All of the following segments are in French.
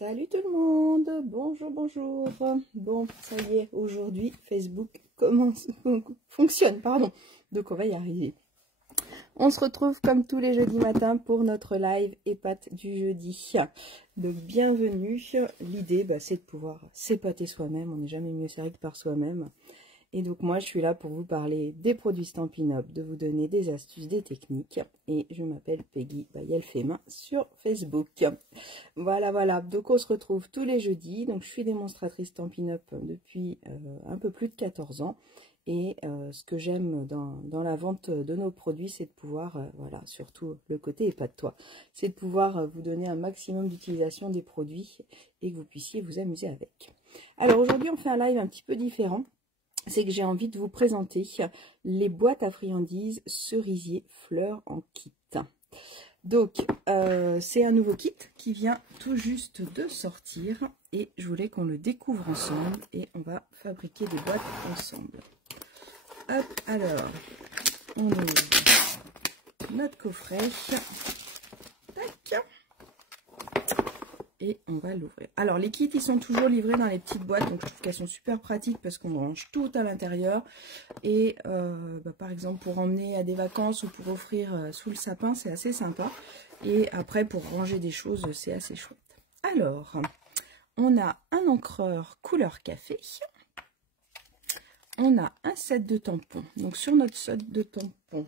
Salut tout le monde, bonjour, bonjour. Bon, ça y est, aujourd'hui, Facebook fonctionne, pardon. Donc on va y arriver. On se retrouve comme tous les jeudis matins pour notre live épate du jeudi. Donc bienvenue. L'idée, c'est de pouvoir s'épater soi-même. On n'est jamais mieux servi que par soi-même. Et donc moi, je suis là pour vous parler des produits Stampin' Up, de vous donner des astuces, des techniques. Et je m'appelle Peggy Bayel-Fémin sur Facebook. Voilà, voilà. Donc on se retrouve tous les jeudis. Donc je suis démonstratrice Stampin' Up depuis un peu plus de 14 ans. Et ce que j'aime dans la vente de nos produits, c'est de pouvoir, voilà, surtout le côté épate-toi, c'est de pouvoir vous donner un maximum d'utilisation des produits et que vous puissiez vous amuser avec. Alors aujourd'hui, on fait un live un petit peu différent. C'est que j'ai envie de vous présenter les boîtes à friandises cerisier fleurs en kit. Donc, c'est un nouveau kit qui vient tout juste de sortir et je voulais qu'on le découvre ensemble et on va fabriquer des boîtes ensemble. Hop, alors, on ouvre notre coffret. Tac. Et on va l'ouvrir. Alors les kits, ils sont toujours livrés dans les petites boîtes, donc je trouve qu'elles sont super pratiques parce qu'on range tout à l'intérieur. Et par exemple pour emmener à des vacances ou pour offrir sous le sapin, c'est assez sympa. Et après pour ranger des choses, c'est assez chouette. Alors, on a un encreur couleur café. On a un set de tampons. Donc sur notre set de tampons,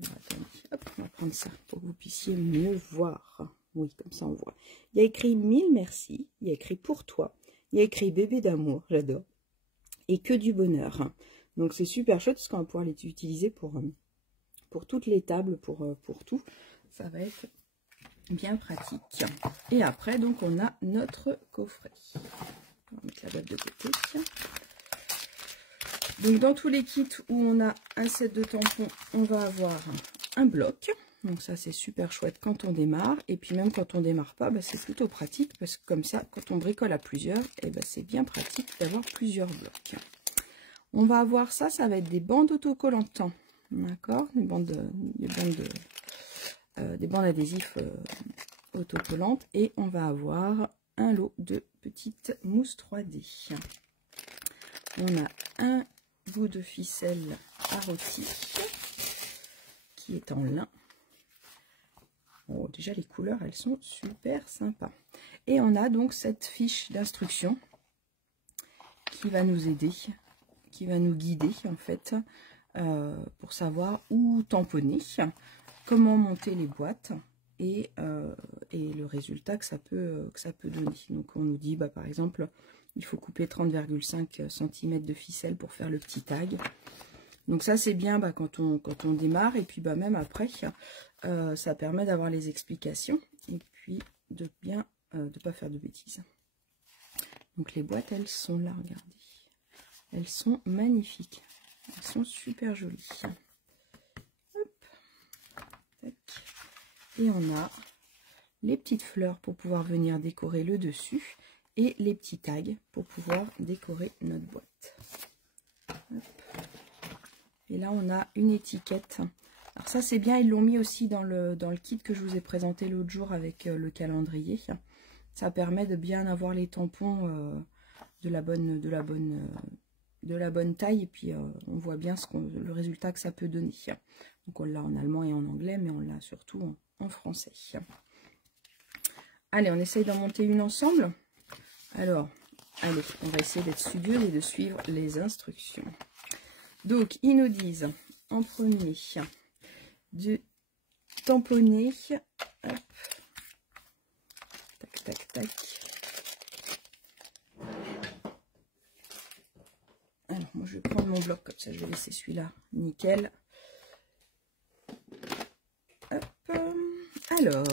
alors, attendez, hop, on va prendre ça pour que vous puissiez mieux voir. Oui, comme ça on voit. Il y a écrit 1000 merci, il y a écrit pour toi, il y a écrit bébé d'amour, j'adore, et que du bonheur. Donc c'est super chouette parce qu'on va pouvoir les utiliser pour toutes les tables, pour tout. Ça va être bien pratique. Et après, donc on a notre coffret. On va mettre la boîte de côté. Donc dans tous les kits où on a un set de tampons, on va avoir un bloc. Donc ça c'est super chouette quand on démarre. Et puis même quand on démarre pas, c'est plutôt pratique parce que comme ça, quand on bricole à plusieurs, c'est bien pratique d'avoir plusieurs blocs. On va avoir ça, ça va être des bandes autocollantes. D'accord, des bandes adhésifs autocollantes. Et on va avoir un lot de petites mousses 3D. On a un bout de ficelle à rôti qui est en lin. Oh, déjà les couleurs, elles sont super sympas. Et on a donc cette fiche d'instruction qui va nous aider, qui va nous guider en fait, pour savoir où tamponner, comment monter les boîtes et le résultat que ça peut donner. Donc on nous dit, par exemple, il faut couper 30,5 cm de ficelle pour faire le petit tag. Donc ça c'est bien quand on démarre et puis même après ça permet d'avoir les explications et puis de bien de pas faire de bêtises. Donc les boîtes elles sont là, regardez, elles sont magnifiques, elles sont super jolies. Hop. Tac. Et on a les petites fleurs pour pouvoir venir décorer le dessus et les petits tags pour pouvoir décorer notre boîte. Hop. Et là, on a une étiquette. Alors ça, c'est bien, ils l'ont mis aussi dans le kit que je vous ai présenté l'autre jour avec le calendrier. Ça permet de bien avoir les tampons de la bonne taille. Et puis, on voit bien le résultat que ça peut donner. Donc, on l'a en allemand et en anglais, mais on l'a surtout en français. Allez, on essaye d'en monter une ensemble. Alors, allez, on va essayer d'être studieux et de suivre les instructions. Donc, ils nous disent en premier de tamponner. Hop. Tac, tac, tac. Alors, moi, je vais prendre mon bloc, comme ça, je vais laisser celui-là. Nickel. Hop. Alors,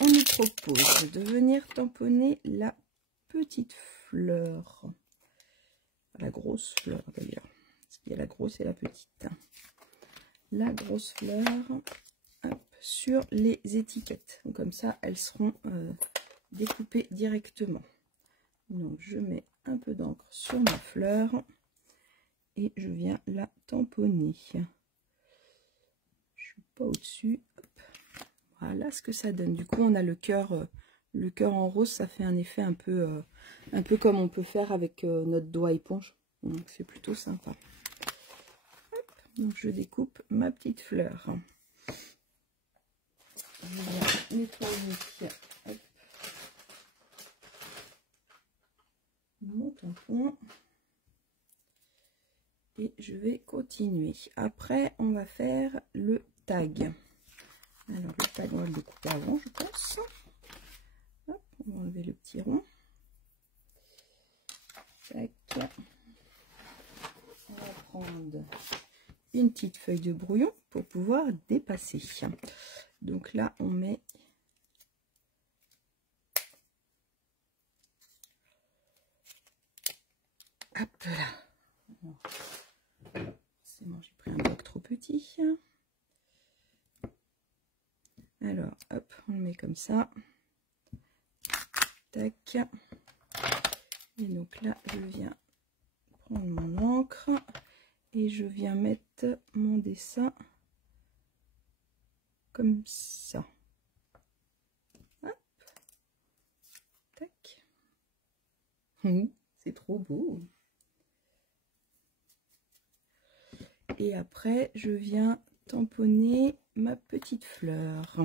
on nous propose de venir tamponner la petite fleur. La grosse fleur, d'ailleurs. Il y a la grosse et la petite. La grosse fleur, hop, sur les étiquettes. Donc, comme ça, elles seront découpées directement. Donc, je mets un peu d'encre sur ma fleur et je viens la tamponner. Je ne suis pas au-dessus. Voilà ce que ça donne. Du coup, on a le cœur Le cœur en rose, ça fait un effet un peu comme on peut faire avec notre doigt éponge. Donc c'est plutôt sympa. Hop, donc je découpe ma petite fleur. Je vais nettoyer hop, mon tampon. Et je vais continuer. Après, on va faire le tag. Alors le tag, on va le découper avant, je pense. Hop, on va enlever le petit rond. Tac. On va prendre une petite feuille de brouillon pour pouvoir dépasser. Donc là, on met hop là. C'est bon, j'ai pris un bloc trop petit. Alors, hop, on le met comme ça. Tac. Et donc là, je viens prendre mon encre et je viens mettre mon dessin comme ça. Hop. Tac. C'est trop beau. Et après, je viens tamponner ma petite fleur.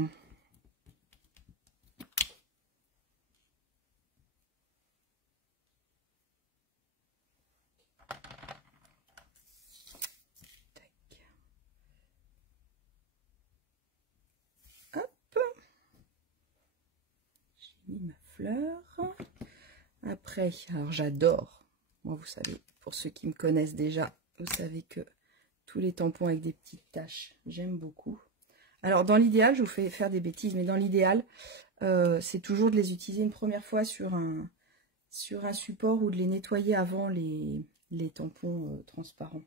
J'ai mis ma fleur. Après, alors j'adore, moi vous savez, pour ceux qui me connaissent déjà, vous savez que tous les tampons avec des petites taches, j'aime beaucoup. Alors dans l'idéal, je vous fais faire des bêtises, mais dans l'idéal, c'est toujours de les utiliser une première fois sur un support ou de les nettoyer avant les tampons transparents.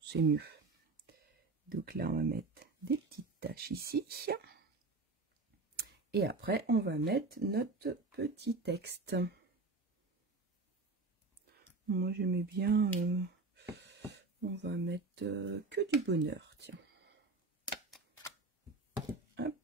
C'est mieux. Donc là, on va mettre des petites taches ici. Et après, on va mettre notre petit texte. Moi, j'aimais bien... on va mettre que du bonheur, tiens. Hop.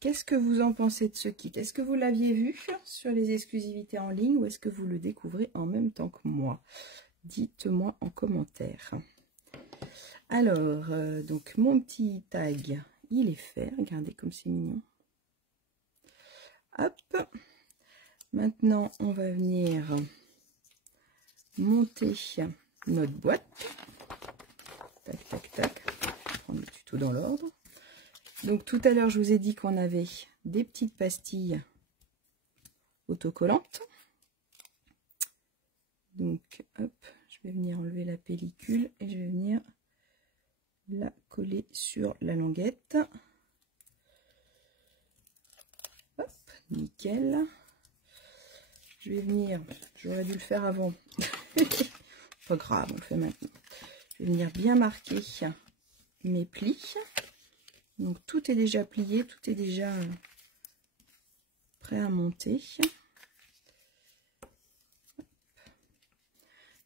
Qu'est-ce que vous en pensez de ce kit? Est-ce que vous l'aviez vu sur les exclusivités en ligne ou est-ce que vous le découvrez en même temps que moi? Dites-moi en commentaire. Alors, donc mon petit tag, il est fait. Regardez comme c'est mignon. Hop. Maintenant, on va venir monter notre boîte. Tac, tac, tac. Je vais prendre le tuto dans l'ordre. Donc tout à l'heure, je vous ai dit qu'on avait des petites pastilles autocollantes. Donc, hop, je vais venir enlever la pellicule et je vais venir la coller sur la languette. Hop, nickel. Je vais venir, j'aurais dû le faire avant. Pas grave, on le fait maintenant. Je vais venir bien marquer mes plis. Donc tout est déjà plié, tout est déjà prêt à monter.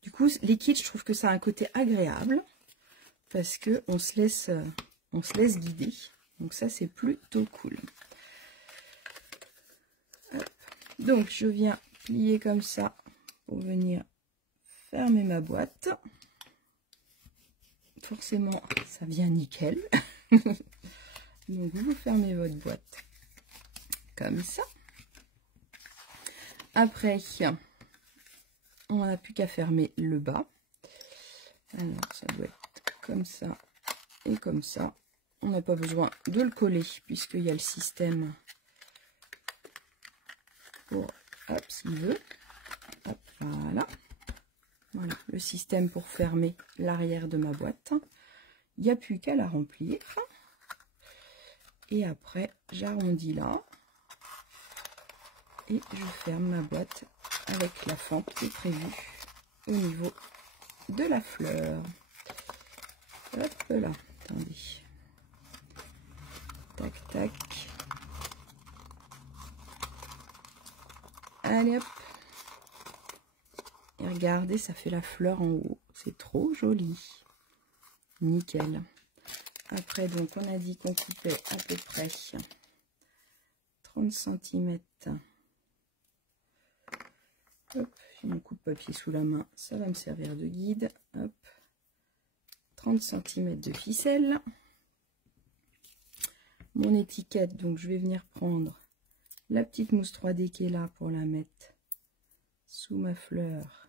Du coup, les kits, je trouve que ça a un côté agréable parce que on se laisse guider. Donc ça, c'est plutôt cool. Hop. Donc je viens plier comme ça pour venir fermer ma boîte. Forcément, ça vient nickel. Donc vous fermez votre boîte comme ça. Après, on n'a plus qu'à fermer le bas. Alors ça doit être comme ça et comme ça. On n'a pas besoin de le coller puisqu'il y a le système pour, hop, s'il veut. Hop, voilà. Voilà, le système pour fermer l'arrière de ma boîte. Il n'y a plus qu'à la remplir. Et après, j'arrondis là. Et je ferme ma boîte avec la fente qui est prévue au niveau de la fleur. Hop là, attendez. Tac, tac. Allez hop. Et regardez, ça fait la fleur en haut. C'est trop joli. Nickel. Après, donc, on a dit qu'on coupait à peu près 30 cm. Hop, j'ai mon coupe-papier sous la main. Ça va me servir de guide. Hop. 30 cm de ficelle. Mon étiquette, donc je vais venir prendre la petite mousse 3D qui est là pour la mettre sous ma fleur,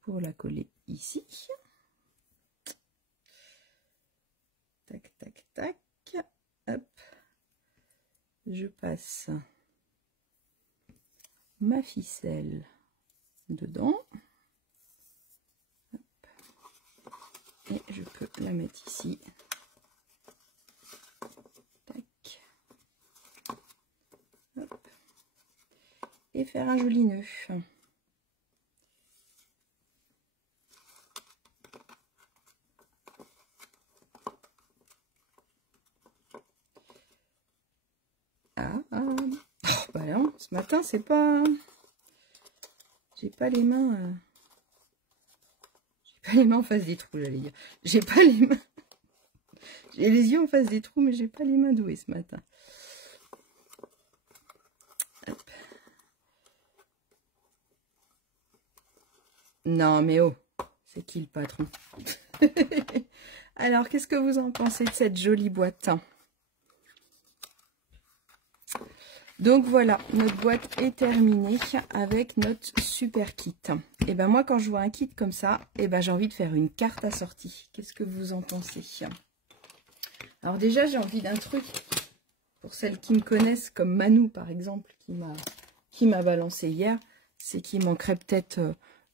pour la coller ici. Tac, tac, tac. Hop. Je passe ma ficelle dedans. Hop. Et je peux la mettre ici. Hop. Et faire un joli nœud. Oh, bah non, ce matin c'est pas, j'ai pas les mains en face des trous, j'allais dire. J'ai pas les mains, j'ai les yeux en face des trous, mais j'ai pas les mains douées ce matin. Hop. Non mais oh, c'est qui le patron? Alors, qu'est-ce que vous en pensez de cette jolie boîte? Donc voilà, notre boîte est terminée avec notre super kit. Et ben moi, quand je vois un kit comme ça, et ben j'ai envie de faire une carte assortie. Qu'est-ce que vous en pensez? Alors déjà, j'ai envie d'un truc, pour celles qui me connaissent, comme Manou par exemple, qui m'a balancé hier, c'est qu'il manquerait peut-être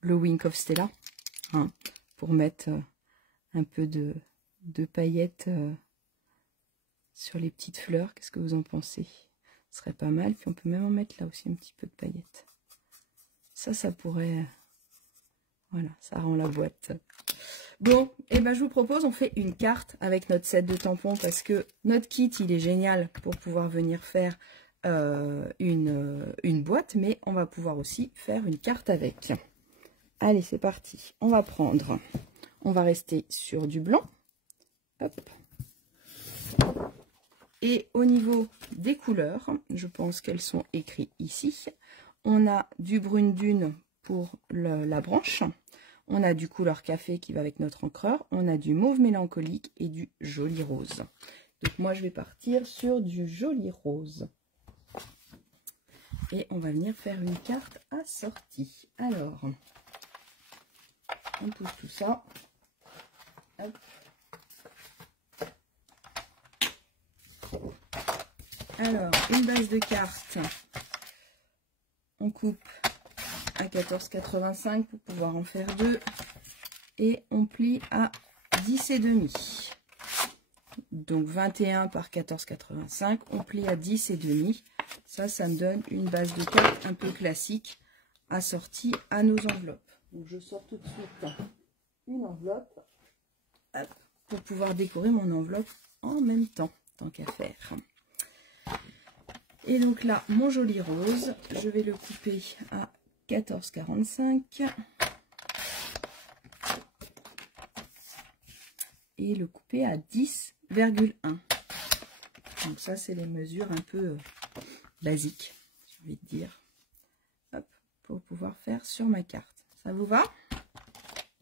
le Wink of Stella, hein, pour mettre un peu de paillettes sur les petites fleurs. Qu'est-ce que vous en pensez? Ce serait pas mal. Puis on peut même en mettre là aussi un petit peu de paillettes. Ça pourrait... Voilà, ça rend la boîte. Bon, et ben je vous propose, on fait une carte avec notre set de tampons parce que notre kit, il est génial pour pouvoir venir faire une boîte, mais on va pouvoir aussi faire une carte avec. Allez, c'est parti. On va rester sur du blanc. Hop. Et au niveau des couleurs, je pense qu'elles sont écrites ici. On a du brune dune pour la branche. On a du couleur café qui va avec notre encreur. On a du mauve mélancolique et du joli rose. Donc moi, je vais partir sur du joli rose. Et on va venir faire une carte assortie. Alors, on pousse tout ça. Hop. Alors, une base de cartes, on coupe à 14,85 pour pouvoir en faire deux. Et on plie à 10,5. Donc 21 par 14,85, on plie à 10,5. Ça me donne une base de cartes un peu classique assortie à nos enveloppes. Donc je sors tout de suite une enveloppe, hop, pour pouvoir décorer mon enveloppe en même temps, tant qu'à faire. Et donc là, mon joli rose, je vais le couper à 14,45 et le couper à 10,1. Donc ça, c'est les mesures un peu basiques, j'ai envie de dire. Hop, pour pouvoir faire sur ma carte. Ça vous va?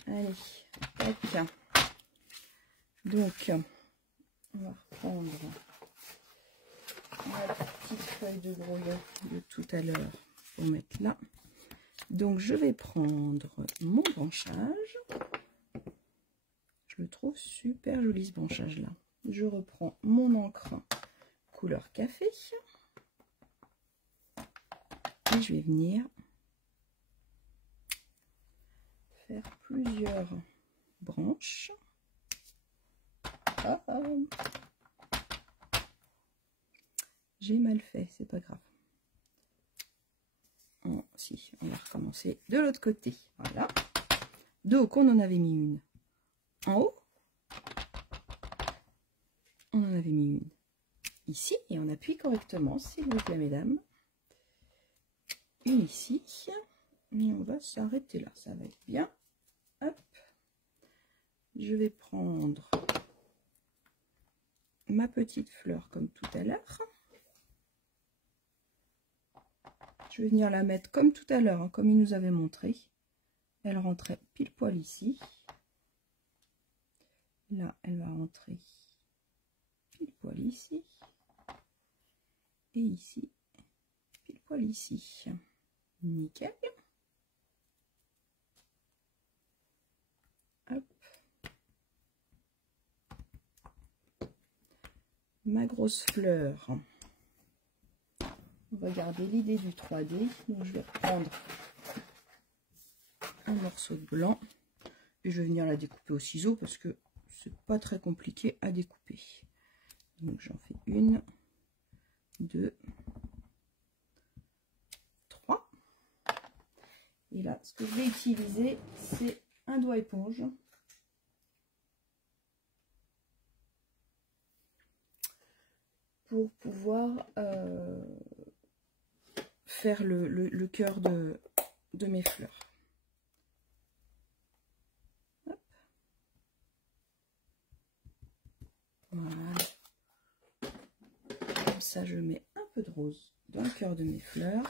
Allez, tac. Donc, on va reprendre la petite feuille de brouillon de tout à l'heure pour mettre là. Donc je vais prendre mon branchage. Je le trouve super joli ce branchage là. Je reprends mon encre couleur café et je vais venir faire plusieurs branches. J'ai mal fait, c'est pas grave. Si, on va recommencer de l'autre côté. Voilà. Donc, on en avait mis une en haut. On en avait mis une ici. Et on appuie correctement, s'il vous plaît, mesdames. Une ici. Et on va s'arrêter là, ça va être bien. Hop. Je vais prendre ma petite fleur comme tout à l'heure. Je vais venir la mettre comme tout à l'heure, hein, comme il nous avait montré. Elle rentrait pile poil ici. Là, elle va rentrer pile poil ici. Et ici, pile poil ici. Nickel. Hop. Ma grosse fleur. On va garder l'idée du 3D. Donc je vais reprendre un morceau de blanc et je vais venir la découper au ciseau parce que c'est pas très compliqué à découper. Donc j'en fais 1, 2, 3. Et là, ce que je vais utiliser, c'est un doigt éponge. Pour pouvoir faire le cœur de mes fleurs. Hop. Voilà. Comme ça, je mets un peu de rose dans le cœur de mes fleurs.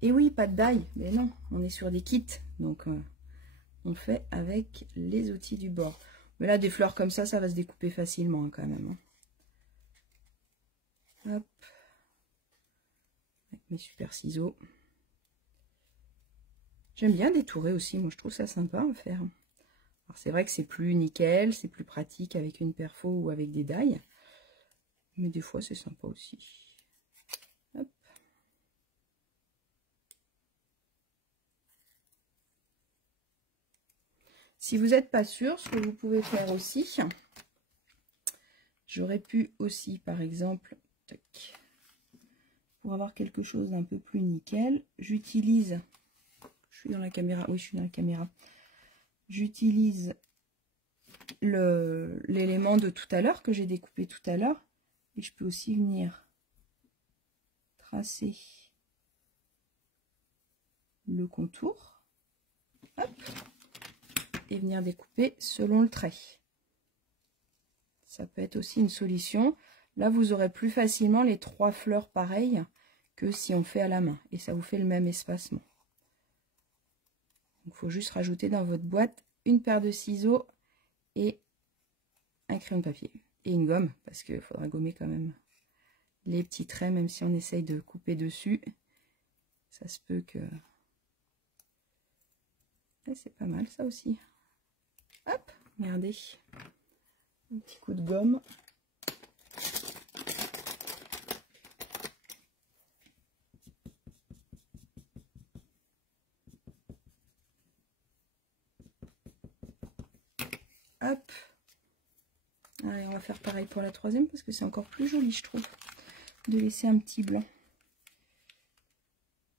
Et oui, pas de die, mais non, on est sur des kits, donc on fait avec les outils du bord. Mais là, des fleurs comme ça va se découper facilement hein, quand même. Hein. Hop. Avec mes super ciseaux. J'aime bien détourer aussi, moi je trouve ça sympa à faire. Alors c'est vrai que c'est plus nickel, c'est plus pratique avec une perfo ou avec des die. Mais des fois c'est sympa aussi. Hop. Si vous n'êtes pas sûr, ce que vous pouvez faire aussi, j'aurais pu aussi par exemple, tac, pour avoir quelque chose d'un peu plus nickel, j'utilise, je suis dans la caméra, oui je suis dans la caméra, j'utilise l'élément de tout à l'heure que j'ai découpé tout à l'heure et je peux aussi venir tracer le contour, hop, et venir découper selon le trait. Ça peut être aussi une solution. Là, vous aurez plus facilement les 3 fleurs pareilles que si on fait à la main. Et ça vous fait le même espacement. Il faut juste rajouter dans votre boîte une paire de ciseaux et un crayon de papier. Et une gomme, parce qu'il faudra gommer quand même les petits traits, même si on essaye de couper dessus. Ça se peut que... c'est pas mal ça aussi. Hop, regardez. Un petit coup de gomme. Hop. Allez, on va faire pareil pour la troisième parce que c'est encore plus joli, je trouve, de laisser un petit blanc.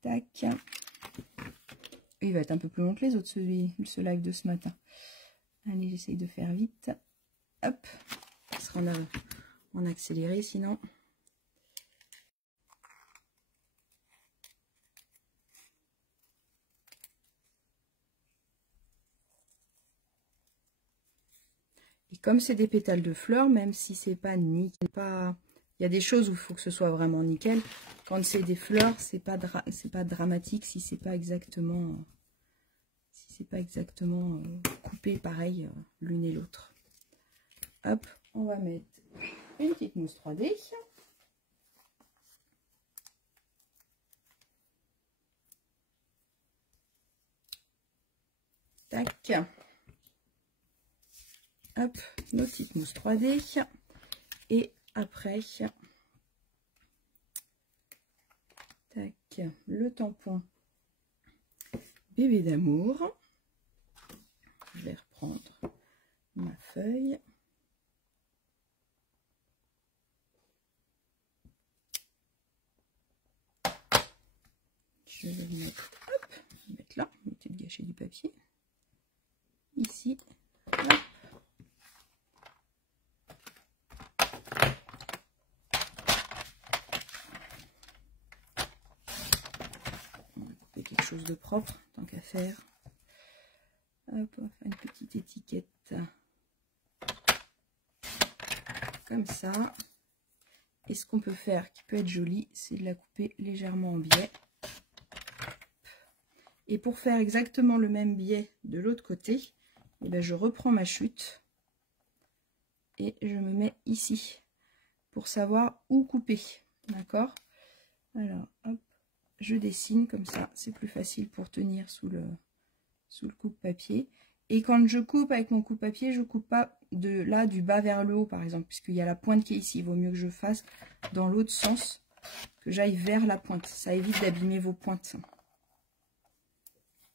Tac. Il va être un peu plus long que les autres, ce live de ce matin. Allez, j'essaye de faire vite. Hop. Ça sera en accéléré sinon. Et comme c'est des pétales de fleurs, même si c'est pas nickel, il y a des choses où il faut que ce soit vraiment nickel. Quand c'est des fleurs, c'est pas dramatique si c'est pas exactement coupé pareil l'une et l'autre. Hop, on va mettre une petite mousse 3D. Tac. Hop, nos petites mousses 3D. Et après, tac, le tampon bébé d'amour. Je vais reprendre ma feuille. Je vais le mettre, hop, mettre là, éviter de gâcher du papier. Ici, hop. chose de propre, tant qu'à faire. Hop, on va faire une petite étiquette comme ça. Et ce qu'on peut faire, qui peut être joli, c'est de la couper légèrement en biais. Et pour faire exactement le même biais de l'autre côté, eh bien, je reprends ma chute et je me mets ici pour savoir où couper. D'accord? Alors, hop, je dessine comme ça, c'est plus facile pour tenir sous le coupe-papier. Et quand je coupe avec mon coupe-papier, je coupe pas de là du bas vers le haut, par exemple, puisqu'il y a la pointe qui est ici. Il vaut mieux que je fasse dans l'autre sens, que j'aille vers la pointe. Ça évite d'abîmer vos pointes.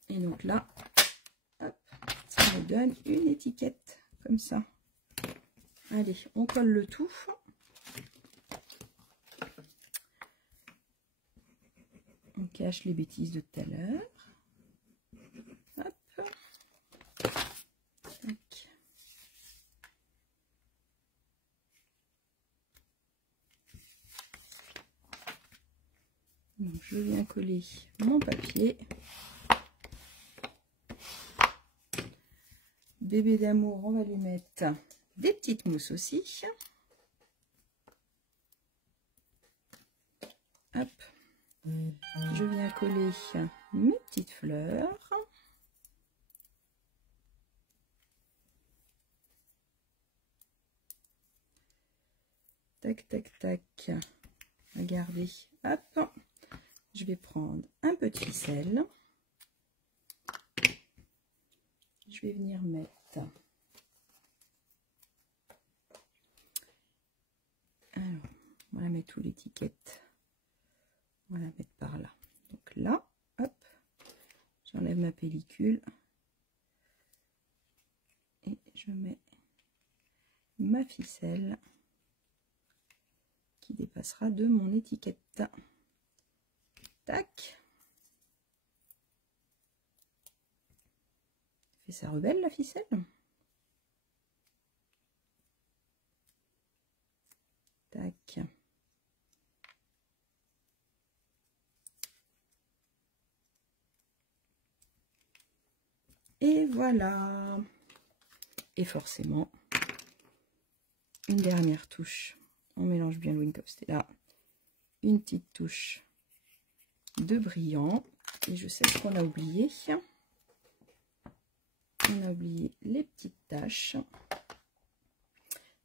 Et donc là, hop, ça me donne une étiquette comme ça. Allez, on colle le tout. On cache les bêtises de tout à l'heure. Hop. Tac. Donc, je viens coller mon papier. Bébé d'amour, on va lui mettre des petites mousses aussi. Hop. Je viens coller mes petites fleurs. Tac, tac, tac. Regardez. Hop. Je vais prendre un peu de ficelle. Je vais venir mettre alors, on va mettre où l'étiquette. On va la mettre par là. Donc là, hop, j'enlève ma pellicule et je mets ma ficelle qui dépassera de mon étiquette. Tac. Et ça rebelle la ficelle. Tac. Et voilà. Et forcément, une dernière touche. On mélange bien le Wink of Stella. Là, une petite touche de brillant. Et je sais ce qu'on a oublié. On a oublié les petites taches.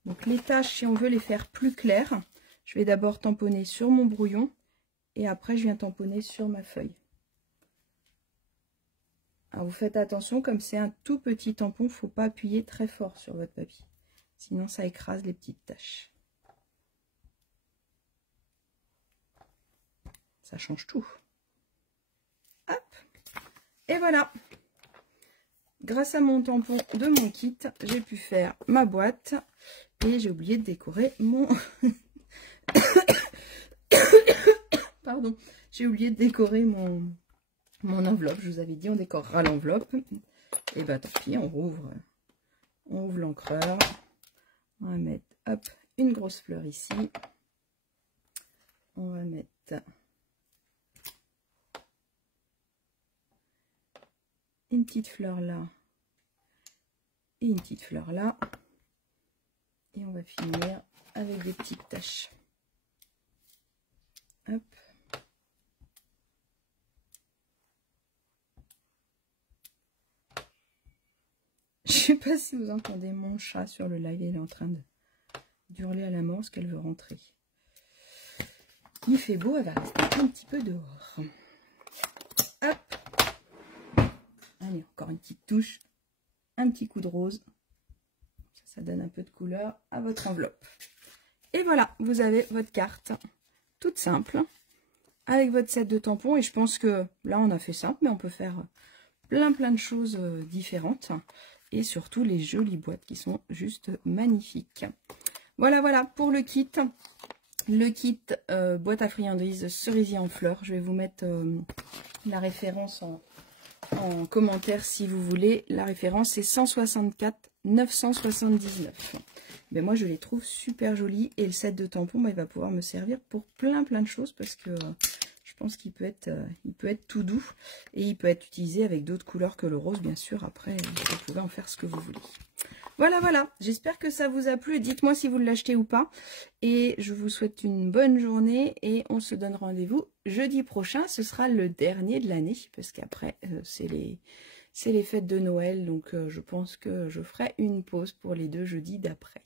Donc les taches, si on veut les faire plus claires, je vais d'abord tamponner sur mon brouillon et après je viens tamponner sur ma feuille. Alors vous faites attention, comme c'est un tout petit tampon, il ne faut pas appuyer très fort sur votre papier. Sinon ça écrase les petites taches. Ça change tout. Hop. Et voilà. Grâce à mon tampon de mon kit, j'ai pu faire ma boîte. Et j'ai oublié de décorer mon... Pardon. J'ai oublié de décorer mon enveloppe. Je vous avais dit, on décorera l'enveloppe. Et bah tant pis, on rouvre l'encreur. On va mettre, hop, une grosse fleur ici. On va mettre une petite fleur là. Et une petite fleur là. Et on va finir avec des petites taches. Hop. Je sais pas si vous entendez mon chat sur le live, il est en train d'hurler à la mort parce qu'elle veut rentrer. Il fait beau, elle va rester un petit peu dehors. Hop. Allez, encore une petite touche, un petit coup de rose. Ça donne un peu de couleur à votre enveloppe. Et voilà, vous avez votre carte toute simple avec votre set de tampons. Et je pense que là, on a fait simple, mais on peut faire plein de choses différentes. Et surtout les jolies boîtes qui sont juste magnifiques. Voilà pour le kit. Le kit boîte à friandises cerisier en fleurs. Je vais vous mettre la référence en commentaire si vous voulez. La référence c'est 164 979. Mais moi je les trouve super jolies et le set de tampons il va pouvoir me servir pour plein de choses parce que je pense qu'il peut être tout doux. Et il peut être utilisé avec d'autres couleurs que le rose, bien sûr. Après, vous pouvez en faire ce que vous voulez. Voilà, voilà. J'espère que ça vous a plu. Dites-moi si vous l'achetez ou pas. Et je vous souhaite une bonne journée. Et on se donne rendez-vous jeudi prochain. Ce sera le dernier de l'année. Parce qu'après, c'est les fêtes de Noël. Donc, je pense que je ferai une pause pour les 2 jeudis d'après.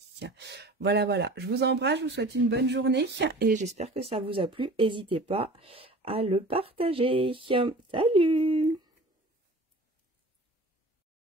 Voilà, voilà. Je vous embrasse. Je vous souhaite une bonne journée. Et j'espère que ça vous a plu. N'hésitez pas à le partager. Salut!